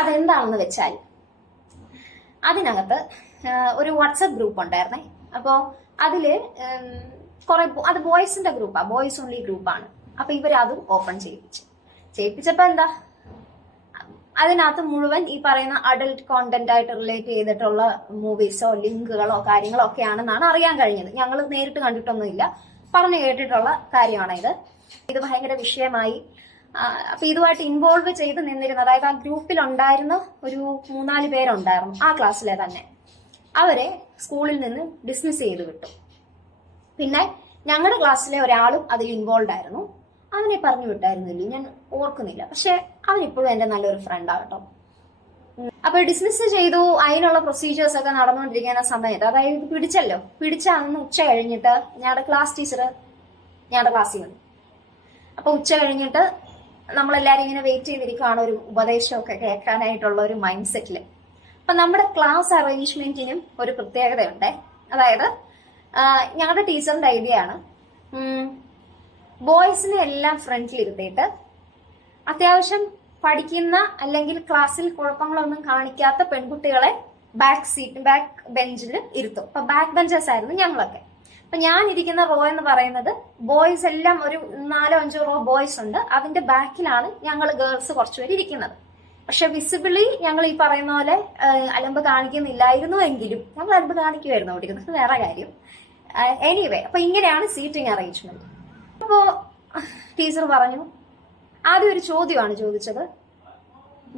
അതെന്താണെന്ന് വെച്ചാൽ അതിനകത്ത് ഒരു വാട്സപ്പ് ഗ്രൂപ്പ് ഉണ്ടായിരുന്നേ. അപ്പോൾ അതില് കുറെ അത് ബോയ്സിന്റെ ഗ്രൂപ്പാ, ബോയ്സ് ഓൺലി ഗ്രൂപ്പാണ്. അപ്പൊ ഇവരതും ഓപ്പൺ ചെയ്യിപ്പിച്ചപ്പോ എന്താ, അതിനകത്ത് മുഴുവൻ ഈ പറയുന്ന അഡൽട്ട് കോണ്ടന്റ് ആയിട്ട് റിലേറ്റ് ചെയ്തിട്ടുള്ള മൂവീസോ ലിങ്കുകളോ കാര്യങ്ങളോ ഒക്കെ ആണെന്നാണ് അറിയാൻ കഴിഞ്ഞത്. ഞങ്ങൾ നേരിട്ട് കണ്ടിട്ടൊന്നുമില്ല, പറഞ്ഞു കേട്ടിട്ടുള്ള കാര്യമാണ് ഇത് ഭയങ്കര വിഷയമായി. അപ്പൊ ഇതുമായിട്ട് ഇൻവോൾവ് ചെയ്ത് നിന്നിരുന്ന, അതായത് ആ ഗ്രൂപ്പിൽ ഉണ്ടായിരുന്ന ഒരു 3-4 പേരുണ്ടായിരുന്നു ആ ക്ലാസ്സിലെ തന്നെ. അവരെ സ്കൂളിൽ നിന്ന് ഡിസ്മിസ് ചെയ്ത് വിട്ടു. പിന്നെ ഞങ്ങളുടെ ക്ലാസ്സിലെ ഒരാളും അതിൽ ഇൻവോൾവ് ആയിരുന്നു. അവനെ പറഞ്ഞു വിട്ടായിരുന്നില്ല, ഞാൻ ഓർക്കുന്നില്ല. പക്ഷെ അവൻ ഇപ്പോഴും എന്റെ നല്ലൊരു ഫ്രണ്ടാകട്ടോ. അപ്പൊ ഡിസ്മിസ് ചെയ്തു. അതിനുള്ള പ്രൊസീജിയേഴ്സ് ഒക്കെ നടന്നുകൊണ്ടിരിക്കുന്ന സമയത്ത്, അതായത് പിടിച്ച അന്ന് ഉച്ച കഴിഞ്ഞിട്ട് ഞങ്ങളുടെ ക്ലാസ് ടീച്ചർ ഞങ്ങളുടെ ക്ലാസ്സിൽ വന്നു. അപ്പൊ ഉച്ച കഴിഞ്ഞിട്ട് നമ്മളെല്ലാരും ഇങ്ങനെ വെയിറ്റ് ചെയ്തിരിക്കുകയാണ് ഒരു ഉപദേശമൊക്കെ കേൾക്കാനായിട്ടുള്ള ഒരു മൈൻഡ് സെറ്റില്. അപ്പൊ നമ്മുടെ ക്ലാസ് അറേഞ്ച്മെന്റിനും ഒരു പ്രത്യേകതയുണ്ട്. അതായത് ഞങ്ങളുടെ ടീച്ചറിന്റെ ഐഡിയ ആണ്, ബോയ്സിനെ എല്ലാം ഫ്രണ്ടിലിരുത്തിയിട്ട് അത്യാവശ്യം പഠിക്കുന്ന അല്ലെങ്കിൽ ക്ലാസ്സിൽ കുഴപ്പങ്ങളൊന്നും കാണിക്കാത്ത പെൺകുട്ടികളെ ബാക്ക് ബെഞ്ചിൽ ഇരുത്തും. അപ്പൊ ബാക്ക് ബെഞ്ചേഴ്സ് ആയിരുന്നു ഞങ്ങളൊക്കെ. അപ്പൊ ഞാൻ ഇരിക്കുന്ന റോ എന്ന് പറയുന്നത് ബോയ്സ് എല്ലാം ഒരു 4-5 റോ ബോയ്സ് ഉണ്ട്. അതിന്റെ ബാക്കിലാണ് ഞങ്ങൾ ഗേൾസ് കുറച്ചുപേര് ഇരിക്കുന്നത്. പക്ഷെ വിസിബിളി ഞങ്ങൾ ഈ പറയുന്ന പോലെ അലമ്പ് കാണിക്കുന്നില്ലായിരുന്നു എങ്കിലും ഞങ്ങൾ അലമ്പ് കാണിക്കുമായിരുന്നു ഓടിക്കുന്നത്, വേറെ കാര്യം. എനിവേ, അപ്പൊ ഇങ്ങനെയാണ് സീറ്റിംഗ് അറേഞ്ച്മെന്റ്. അപ്പോ ടീച്ചർ പറഞ്ഞു, ആദ്യം ഒരു ചോദ്യമാണ് ചോദിച്ചത്.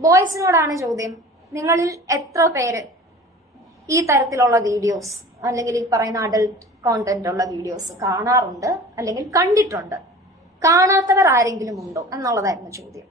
ബോയ്സിനോടാണ് ചോദ്യം, നിങ്ങളിൽ എത്ര പേര് ഈ തരത്തിലുള്ള വീഡിയോസ് അല്ലെങ്കിൽ ഈ പറയുന്ന അഡൽട്ട് കോണ്ടന്റ് ഉള്ള വീഡിയോസ് കാണാറുണ്ട് അല്ലെങ്കിൽ കണ്ടിട്ടുണ്ട്? കാണാത്തവർ ആരെങ്കിലും ഉണ്ടോ എന്നുള്ളതായിരുന്നു ചോദ്യം.